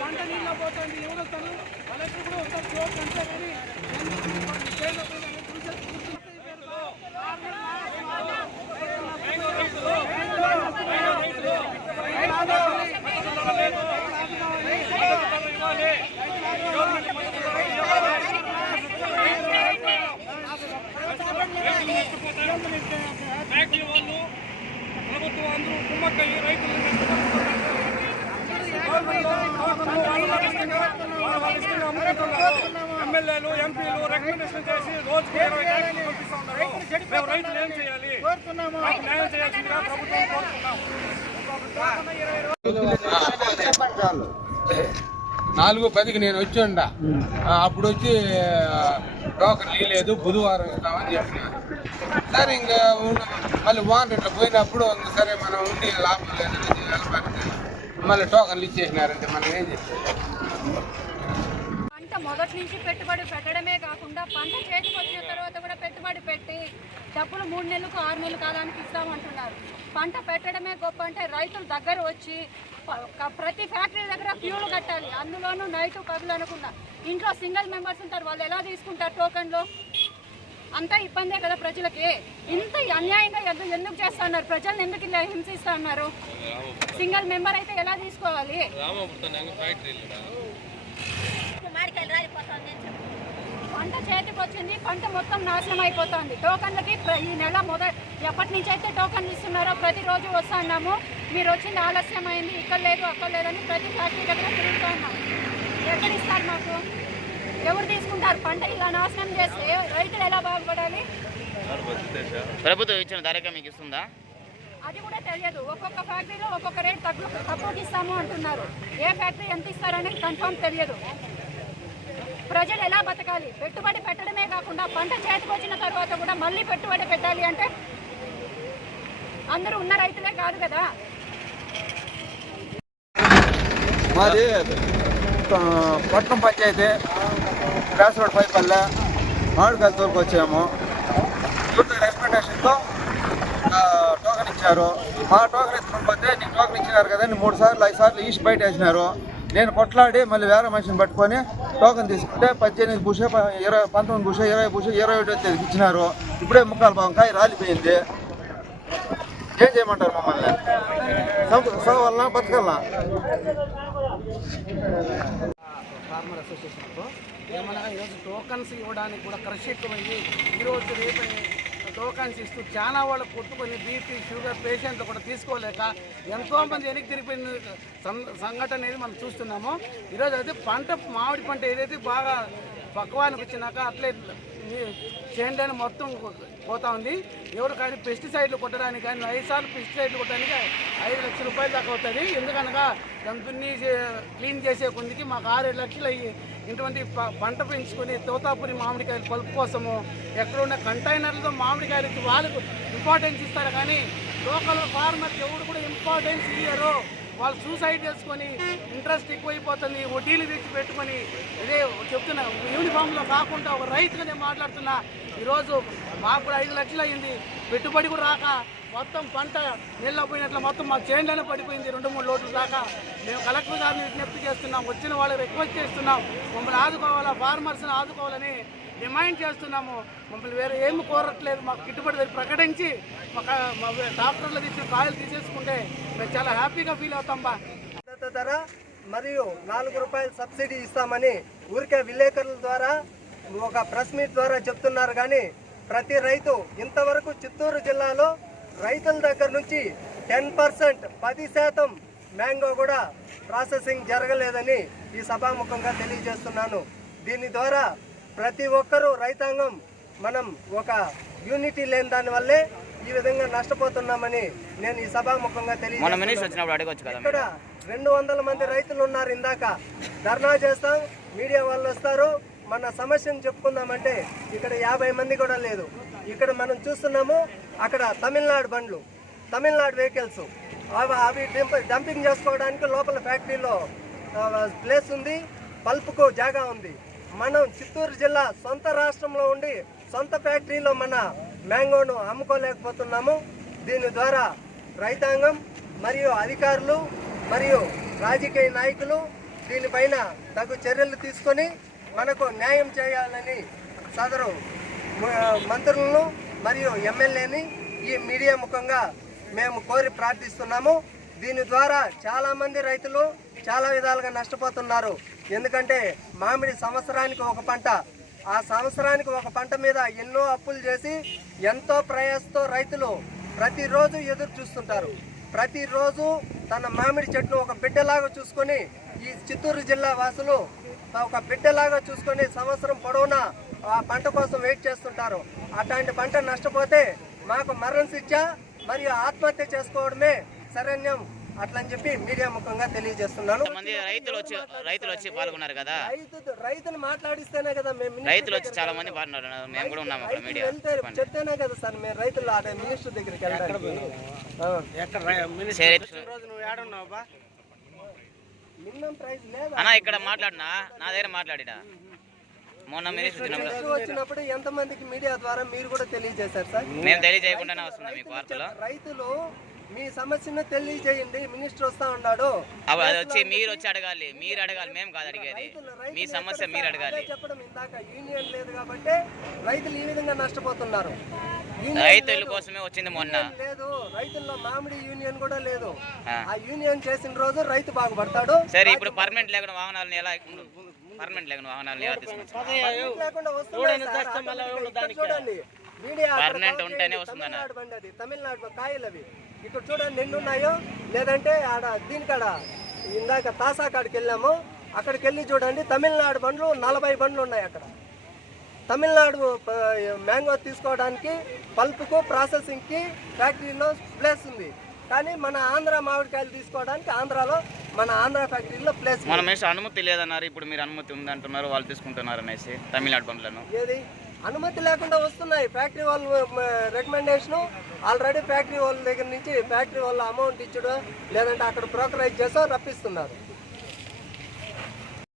పంట నీళ్ళ పోతుంది ఎవరు వస్తారు కలెక్టర్ కూడా వస్తారు అంతే కానీ ప్రభుత్వం అందరూ కుమ్మక్కయ్యి రైతులు ఎమ్మెల్యేలు ఎంపీలు రికమెండేషన్ చేసి రోజుకి 20 ట్రాక్టర్లు పంపిస్తా ఉన్నారు. మేము రైతులు ఏం చేయాలి? న్యాయం చేయాల్సిందిగా ప్రభుత్వం కోరుతున్నాం. 4:10కి నేను వచ్చి ఉండా. అప్పుడు వచ్చి టోకన్ లేదు, బుధవారం ఇస్తామని చెప్పినారు. సరే ఇంకా మళ్ళీ వాన్ ఇట్లా పోయినప్పుడు సరే మనం ఉండి లాభం లేదని మళ్ళీ టోకన్లు ఇచ్చేసినారంటే మనం ఏం చేస్తాం? పంట మొదటి నుంచి పెట్టుబడి పెట్టడమే కాకుండా పంట చేతికి వచ్చిన తర్వాత కూడా పెట్టుబడి పెట్టి డబ్బులు 3 నెలలకు 6 నెలలు కాలానికి ఇస్తామంటున్నారు. పంట పెట్టడమే గొప్ప అంటే రైతులు దగ్గర వచ్చి ప్రతి ఫ్యాక్టరీ దగ్గర క్యూలు కట్టాలి. అందులోనూ నైట్ పగులు అనుకున్నా ఇంట్లో సింగిల్ మెంబర్స్ ఉంటారు, వాళ్ళు ఎలా తీసుకుంటారు టోకన్లు? అంతా ఇబ్బందే కదా ప్రజలకి. ఇంత అన్యాయంగా ఎందుకు చేస్తున్నారు? ప్రజలను ఎందుకు ఇలా హింసిస్తా ఉన్నారు? సింగిల్ మెంబర్ అయితే ఎలా తీసుకోవాలి? పంట చేతికి వచ్చింది, పంట మొత్తం నాశనం అయిపోతుంది. టోకన్లకి ఈ నెల ఎప్పటి నుంచి అయితే టోకన్లు ఇస్తున్నారో ప్రతిరోజు వస్తున్నాము. మీరు వచ్చింది ఆలస్యమైంది, ఇక్కడ లేదు అక్కడ లేదని ప్రతి ఫ్యాక్టరీ దగ్గర తిరుగుతూ ఉన్నాం. ఎక్కడ ఇస్తారు మాకు? ఎవరు తీసుకుంటారు? పంట ఇలా నాశనం చేస్తే రైతులు ఎలా బాగుపడాలి? ప్రభుత్వం ఇచ్చిన ధరగా మీకు ఇస్తుందా? అది కూడా తెలియదు. ఒక్కొక్క ఫ్యాక్టరీలో ఒక్కొక్క రేట్ తక్కువకి ఇస్తాము అంటున్నారు. ఏ ఫ్యాక్టరీ ఎంత ఇస్తారనేది కన్ఫర్మ్ తెలియదు. ప్రజలు ఎలా బతకాలి? పెట్టుబడి పెట్టడమే కాకుండా పంట చేతికి వచ్చిన తర్వాత కూడా మళ్ళీ పెట్టుబడి పెట్టాలి అంటే అందరూ ఉన్న రైతులే కాదు కదా. మాది పట్నం పంచాయతీ గ్రాస్ రోడ్ పైపల్లె మామిడికాయల తోలుకు వచ్చాము. రెకమెండేషన్తో టోకెన్ ఇచ్చారు. మా టోకెన్ ఎత్తుకుపోతే నీకు టోకెన్ ఇచ్చినారు కదా, 3 సార్లు 5 సార్లు ఈస్ట్ బయట వేసినారు. నేను కొట్లాడి మళ్ళీ వేరే మనిషిని పట్టుకొని టోకెన్ తీసుకుంటే 18 బుష 19 బుష 20 బుష 21 తేదీకి ఇచ్చినారు. ఇప్పుడే 3/4 భాగం కాయ రాలిపోయింది. ఏం చేయమంటారు మమ్మల్ని? సవాళ్ళ బతకల్లా? ఫార్మర్ అసోసియేషన్తో ఏమనగా ఈరోజు టోకన్స్ ఇవ్వడానికి కూడా క్రష్ ఎక్కువైంది. ఈరోజు రేపు టోకన్స్ ఇస్తూ చాలా వాళ్ళు కొట్టుకొని బీపీ షుగర్ పేషెంట్లు కూడా తీసుకోలేక ఎంతోమంది వెనక్కి తిరిగిపోయిన సంఘటన అనేది మనం చూస్తున్నాము. ఈరోజు అయితే మామిడి పంట ఏదైతే బాగా పక్వానికి వచ్చినాక అట్లే చేనులోనే మొత్తం పోతా ఉంది. ఎవరు కానీ పెస్టిసైడ్లు కొట్టడానికి కానీ 5 సార్లు పెస్టిసైడ్లు కొట్టడానికి 5 లక్షల రూపాయలు దాకా అవుతుంది. ఎందుకనగా దున్ని క్లీన్ చేసే కొందికి మాకు 6-7 లక్షలు అయ్యి ఇటువంటి పంట పెంచుకొని తోతాపురి మామిడికాయలు పలుపు కోసము ఎక్కడున్న కంటైనర్లతో మామిడికాయలు ఇచ్చి వాళ్ళకు ఇంపార్టెన్స్ ఇస్తారు. కానీ లోకల్ ఫార్మర్కి ఎవరు కూడా ఇంపార్టెన్స్ ఇయ్యరు. వాళ్ళు సూసైడ్ చేసుకొని ఇంట్రెస్ట్ ఎక్కువైపోతుంది. వడ్డీలు తెచ్చి పెట్టుకొని ఇదే చెప్తున్నా. యూనిఫామ్లో కాకుండా ఒక రైతుగా నేను మాట్లాడుతున్నా. ఈరోజు మాకు కూడా 5 లక్షలు అయింది, పెట్టుబడి కూడా రాక మొత్తం పంట నీళ్ళ పోయినట్లు మొత్తం మా చేనులోనే పడిపోయింది. 2-3 లోట్లు దాకా. మేము కలెక్టర్ గారిని విజ్ఞప్తి చేస్తున్నాం, వచ్చిన వాళ్ళు రిక్వెస్ట్ చేస్తున్నాం, మమ్మల్ని ఆదుకోవాలా, ఫార్మర్స్ని ఆదుకోవాలని డిమాండ్ చేస్తున్నాము. మమ్మల్ని వేరే ఏమి కోరట్లేదు. మాకు గిట్టుబడి ప్రకటించి మా డాక్టర్లు తెచ్చిన కాయలు తీసేసుకుంటే మేము చాలా హ్యాపీగా ఫీల్ అవుతాం. మద్దతు ధర మరియు 4 రూపాయలు సబ్సిడీ ఇస్తామని ఊరికే విలేకరుల ద్వారా ఒక ప్రెస్ మీట్ ద్వారా చెప్తున్నారు. కానీ ప్రతి రైతు ఇంతవరకు చిత్తూరు జిల్లాలో రైతుల దగ్గర నుంచి 10% 10% మ్యాంగో కూడా ప్రాసెసింగ్ జరగలేదని ఈ సభాముఖంగా తెలియజేస్తున్నాను. దీని ద్వారా ప్రతి ఒక్కరూ రైతాంగం మనం ఒక యూనిటీ లేని దానివల్లే ఈ విధంగా నష్టపోతున్నామని నేను ఈ సభాముఖంగా తెలియజేస్తున్నాను. ఇక్కడ 200 మంది రైతులు ఉన్నారు. ఇందాక ధర్నా చేస్తాం, మీడియా వాళ్ళు వస్తారు, మన సమస్యను చెప్పుకుందామంటే ఇక్కడ 50 మంది కూడా లేదు. ఇక్కడ మనం చూస్తున్నాము, అక్కడ తమిళనాడు బండ్లు, తమిళనాడు వెహికల్స్ అవి డంపింగ్ చేసుకోవడానికి లోపల ఫ్యాక్టరీలో ప్లేస్ ఉంది, పల్పుకు జాగా ఉంది. మనం చిత్తూరు జిల్లా సొంత రాష్ట్రంలో ఉండి సొంత ఫ్యాక్టరీలో మన మ్యాంగోను అమ్ముకోలేకపోతున్నాము. దీని ద్వారా రైతాంగం మరియు అధికారులు మరియు రాజకీయ నాయకులు దీనిపైన తగు చర్యలు తీసుకొని మనకు న్యాయం చేయాలని సదరు మంత్రులను మరియు ఎమ్మెల్యేని ఈ మీడియా ముఖంగా మేము కోరి ప్రార్థిస్తున్నాము. దీని ద్వారా చాలామంది రైతులు చాలా విధాలుగా నష్టపోతున్నారు. ఎందుకంటే మామిడి సంవత్సరానికి ఒక పంట, ఆ సంవత్సరానికి ఒక పంట మీద ఎన్నో అప్పులు చేసి ఎంతో ప్రయాసతో రైతులు ప్రతిరోజు ఎదురు చూస్తుంటారు. ప్రతిరోజు తన మామిడి చెట్లు ఒక బిడ్డలాగా చూసుకొని ఈ చిత్తూరు జిల్లా వాసులు ఒక బిడ్డలాగా చూసుకొని సంవత్సరం పొడవునా ఆ పంట కోసం వెయిట్ చేస్తుంటారు. అట్లాంటి పంట నష్టపోతే మాకు మరణ శిక్ష మరియు ఆత్మహత్య చేసుకోవడమే శరణ్యం అట్లని చెప్పి మీడియా ముఖంగా తెలియజేస్తున్నాను. రైతులు వచ్చి పాల్గొన్నారు కదా, రైతులు మాట్లాడిస్తేనే కదా మేము రైతులు వచ్చి చాలా మంది పాల్గొన్నారు. మేము కూడా ఉన్నాము అక్కడ మీడియా చెప్తేనే కదా సార్ మేము రైతులు ఆడే మినిస్టర్ దగ్గరికి వెళ్ళడానికి. మినిమం ప్రైస్ లేదా అన్నా ఇక్కడ మాట్లాడినా నా దగ్గర మాట్లాడినా మొన్న మినిస్టర్ వచ్చినప్పుడు ఎంత మందికి మీడియా ద్వారా మీరు కూడా తెలియజేశారు సార్? మేము తెలియజేయకుండానే వస్తుంది మీకు వార్తలో. రైతులు మీ సమస్యను తెలియజేయండి, మినిస్టర్ వస్తా ఉన్నాడు, అది వచ్చి మీరు వచ్చి అడగాలి, మీరు అడగాలి, మేము కాదు అడిగేది. మీ సమస్య మీరు అడగాలి. చెప్పడం ఇందాక యూనియన్ లేదు కాబట్టి రైతులు ఈ విధంగా నష్టపోతున్నారు. రైతుల కోసమే వచ్చింది మొన్న. లేదు, రైతుల్లో మామిడి యూనియన్ కూడా లేదు. ఆ యూనియన్ చేసిన రోజు రైతు బాగుపడతాడు. సరే ఇప్పుడు పర్మనెంట్ లేకుండా వాహనాలను ఎలా చూడండి, మీడియా పర్మనెంట్ ఉంటేనే వస్తుందన్న. తమిళనాడు కాయలు అవి ఇక్కడ చూడండి ఎన్ని ఉన్నాయో. లేదంటే ఆడ దీనికాడ ఇందాక తాసా కాడికి వెళ్ళాము, అక్కడికి వెళ్ళి చూడండి తమిళనాడు బండ్లు 40 బండ్లు ఉన్నాయి అక్కడ. తమిళనాడు మ్యాంగో తీసుకోవడానికి పల్పుకు ప్రాసెసింగ్కి ఫ్యాక్టరీలో ప్లేస్ ఉంది, కానీ మన ఆంధ్ర మామిడికాయలు తీసుకోవడానికి ఆంధ్రాలో మన ఆంధ్ర ఫ్యాక్టరీలో ప్లేస్. మన మేష అనుమతి లేదన్నారు, ఇప్పుడు మీరు అనుమతి ఉంది అంటున్నారు, వాళ్ళు తీసుకుంటున్నారు అనేసి తమిళనాడు బండ్లను. ఏది అనుమతి లేకుండా వస్తున్నాయి. ఫ్యాక్టరీ వాళ్ళు రికమెండేషను ఆల్రెడీ ఫ్యాక్టరీ వాళ్ళ దగ్గర నుంచి ఫ్యాక్టరీ వాళ్ళ అమౌంట్ ఇచ్చడం లేదంటే అక్కడ బ్రోకరైజ్ చేసో రప్పిస్తున్నారు.